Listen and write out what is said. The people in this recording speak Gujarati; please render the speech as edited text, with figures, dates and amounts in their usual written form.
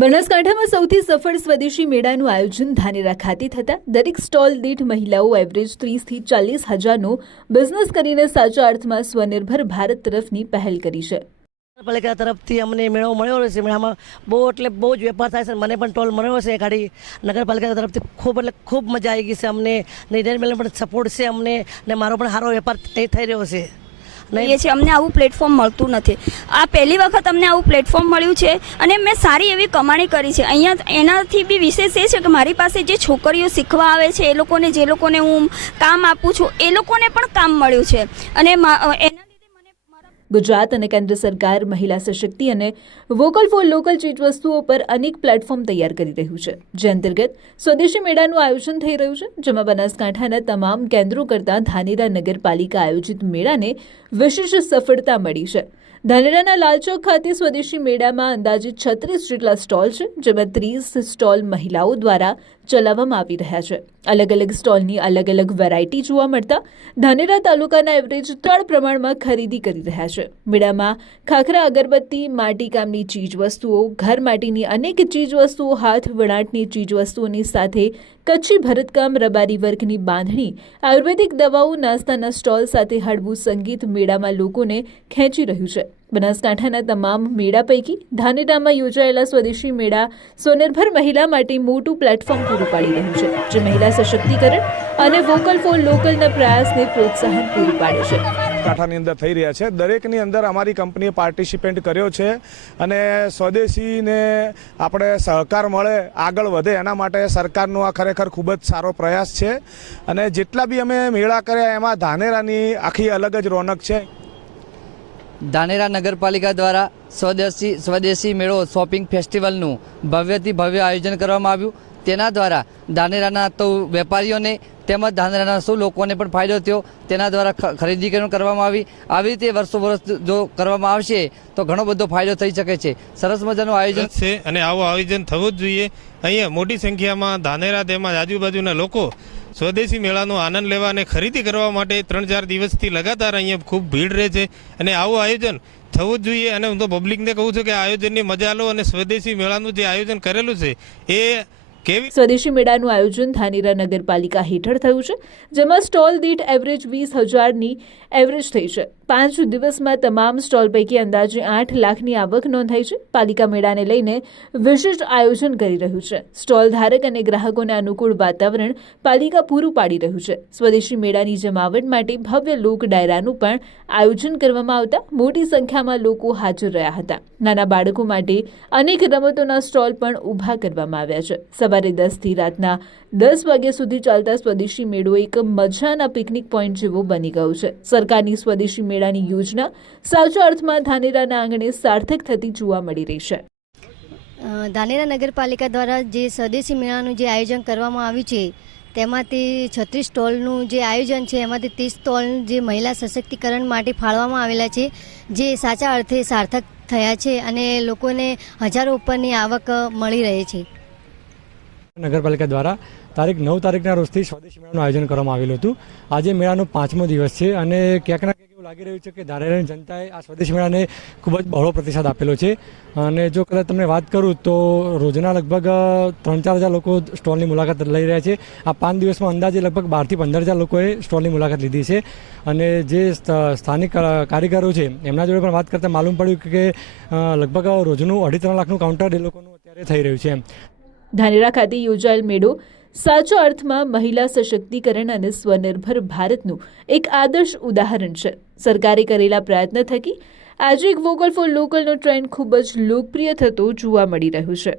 બનાસકાંઠામાં સૌથી સફળ સ્વદેશી મેળાનું આયોજન ધાનેરા ખાતે થતા દરેક સ્ટોલ દીઠ મહિલાઓ એવરેજ 30 થી 40 હજારનો બિઝનેસ કરીને સાચા અર્થમાં સ્વનિર્ભર ભારત તરફની પહેલ કરી છે। નગરપાલિકા તરફથી અમને મેળો મળ્યો છે। મેળામાં બહુ જ વેપાર થાય છે। મને પણ ટોલ મળ્યો છે ગાડી નગરપાલિકા તરફથી ખૂબ મજા આવી ગઈ છે। અમને નિર્ણય મેળામાં પણ સપોર્ટ છે અમને ને મારો પણ સારો વેપાર થઈ રહ્યો છે। અમને આવું પ્લેટફોર્મ મળતું નથી। આ પહેલી વખત અમને આવું પ્લેટફોર્મ મળ્યું છે અને મેં સારી એવી કમાણી કરી છે। અહીંયા એનાથી બી વિશેષ એ છે કે મારી પાસે જે છોકરીઓ શીખવા આવે છે એ લોકોને જે લોકોને હું કામ આપું છું એ લોકોને પણ કામ મળ્યું છે અને એના ગુજરાત અને કેન્દ્ર સરકાર મહિલા સશક્તિ અને વોકલ ફોર લોકલ ચીજવસ્તુઓ પર અનેક પ્લેટફોર્મ તૈયાર કરી રહ્યું છે, જે અંતર્ગત સ્વદેશી મેળાનું આયોજન થઈ રહ્યું છે, જેમાં બનાસકાંઠાના તમામ કેન્દ્રો કરતાં ધાનેરા નગરપાલિકા આયોજિત મેળાને વિશેષ સફળતા મળી છે। ધાનેરાના લાલચોક ખાતે સ્વદેશી મેળામાં અંદાજે 36 જેટલા સ્ટોલ છે, જેમાં 30 સ્ટોલ મહિલાઓ દ્વારા ચલાવવામાં આવી રહ્યા છે। અલગ અલગ સ્ટોલની અલગ અલગ વેરાયટી જોવા મળતા ધાનેરા તાલુકાના એવરેજ 3 પ્રમાણમાં ખરીદી કરી રહ્યા છે। મેળામાં ખાખરા, અગરબત્તી, માટીકામની ચીજવસ્તુઓ, ઘર માટીની અનેક ચીજવસ્તુઓ, હાથ વણાટની ચીજવસ્તુઓની સાથે કચ્છી ભરતકામ, રબારી વર્કની બાંધણી, આયુર્વેદિક દવાઓ, નાસ્તાના સ્ટોલ સાથે હળવું સંગીત મેળામાં લોકોને ખેંચી રહ્યું છે। બનાસકાંઠાના તમામ મેળા પૈકી ધાનેરામાં યોજાયેલા સ્વદેશી મેળા સ્વનિર્ભર મહિલા માટે મોટું પ્લેટફોર્મ પૂરું પાડી રહ્યું છે, જે મહિલા સશક્તિકરણ અને વોકલ ફોર લોકલના પ્રયાસને પ્રોત્સાહન પૂરું પાડે છે। કાંઠાની અંદર થઈ રહ્યા છે। દરેકની અંદર અમારી કંપનીએ પાર્ટિસિપેટ કર્યો છે અને સ્વદેશીને આપણે સહકાર મળે, આગળ વધે એના માટે સરકારનો આ ખરેખર ખૂબ જ સારો પ્રયાસ છે અને જેટલા બી અમે મેળા કર્યા એમાં ધાનેરાની આખી અલગ જ રોનક છે। ધાનેરા નગરપાલિકા દ્વારા સ્વદેશી મેળો શોપિંગ ફેસ્ટિવલનું ભવ્યથી ભવ્ય આયોજન કરવામાં આવ્યું। તેના દ્વારા ધાનેરાના તો વેપારીઓને તેમજ ધાનેરાના સૌ લોકોને પણ ફાયદો થયો। તેના દ્વારા ખરીદી કરવામાં આવી રીતે વર્ષ જો કરવામાં આવશે તો ઘણો બધો ફાયદો થઈ શકે છે। સરસ મજાનું આયોજન છે અને આવું આયોજન થવું જ જોઈએ। અહીંયા મોટી સંખ્યામાં ધાનેરા તેમજ આજુબાજુના લોકો સ્વદેશી મેળાનો આનંદ લેવા અને ખરીદી કરવા માટે 3-4 દિવસથી લગાતાર અહીંયા ખૂબ ભીડ રહે છે અને આવું આયોજન થવું જ જોઈએ। અને હું તો પબ્લિકને કહું છું કે આ આયોજનની મજા લો અને સ્વદેશી મેળાનું જે આયોજન કરેલું છે એ સ્વદેશી મેળાનું આયોજન ધાનેરા નગરપાલિકા હેઠળ થયું છે, જેમાં સ્ટોલ દીઠ એવરેજ 20,000ની એવરેજ થઈ છે। 5 દિવસમાં તમામ સ્ટોલ પૈકી અંદાજે 8 લાખની આવક નોંધાઈ છે। પાલિકા મેળાને લઈને વિશિષ્ટ આયોજન કરી રહ્યું છે। સ્ટોલ ધારક અને ગ્રાહકોને અનુકૂળ વાતાવરણ પાલિકા પૂરું પાડી રહ્યું છે। સ્વદેશી મેળાની જમાવટ માટે ભવ્ય લોક ડાયરાનું પણ આયોજન કરવામાં આવતા મોટી સંખ્યામાં લોકો હાજર રહ્યા હતા। નાના બાળકો માટે અનેક રમતોના સ્ટોલ પણ ઊભા કરવામાં આવ્યા છે। સવારે 10 થી રાતના 10 વાગ્યા સુધી ચાલતા સ્વદેશી મેળો એક મજાના પિકનિક પોઈન્ટ જેવો બની ગયો છે। સરકારની સ્વદેશી મેળાની યોજના સાચા અર્થમાં ધાનેરાના આંગણે સાર્થક થતી જોવા મળી રહી છે। ધાનેરા નગરપાલિકા દ્વારા જે સ્વદેશી મેળાનું જે આયોજન કરવામાં આવ્યું છે તેમાંથી 36 સ્ટોલનું જે આયોજન છે એમાંથી 30 સ્ટોલ જે મહિલા સશક્તિકરણ માટે ફાળવવામાં આવેલા છે, જે સાચા અર્થે સાર્થક થયા છે અને લોકોને હજારો ઉપરની આવક મળી રહે છે। નગરપાલિકા દ્વારા તારીખ 9 તારીખના રોજથી સ્વદેશી મેળાનું આયોજન કરવામાં આવેલું હતું। આજે મેળાનો 5મો દિવસ છે અને ક્યાંક ના ક્યાંક એવું લાગી રહ્યું છે કે ધાનેરાની જનતાએ આ સ્વદેશી મેળાને ખૂબ જ બહોળો પ્રતિસાદ આપેલો છે અને જો કદાચ તમને વાત કરું તો રોજના લગભગ 3-4 હજાર લોકો સ્ટોલની મુલાકાત લઈ રહ્યા છે। આ 5 દિવસમાં અંદાજે લગભગ 12 થી 15 હજાર લોકોએ સ્ટોલની મુલાકાત લીધી છે અને જે સ્થાનિક કારીગરો છે એમના જોડે પણ વાત કરતાં માલુમ પડ્યું કે લગભગ રોજનું 2.5-3 લાખનું કાઉન્ટર એ લોકોનું અત્યારે થઈ રહ્યું છે। ધાનેરા ખાતે યોજાયેલ મેળો સાચા અર્થમાં મહિલા સશક્તિકરણ અને સ્વનિર્ભર ભારતનું એક આદર્શ ઉદાહરણ છે। સરકારે કરેલા પ્રયત્ન થકી આજે એક વોકલ ફોર લોકલનો ટ્રેન્ડ ખૂબ જ લોકપ્રિય થતો જોવા મળી રહ્યો છે।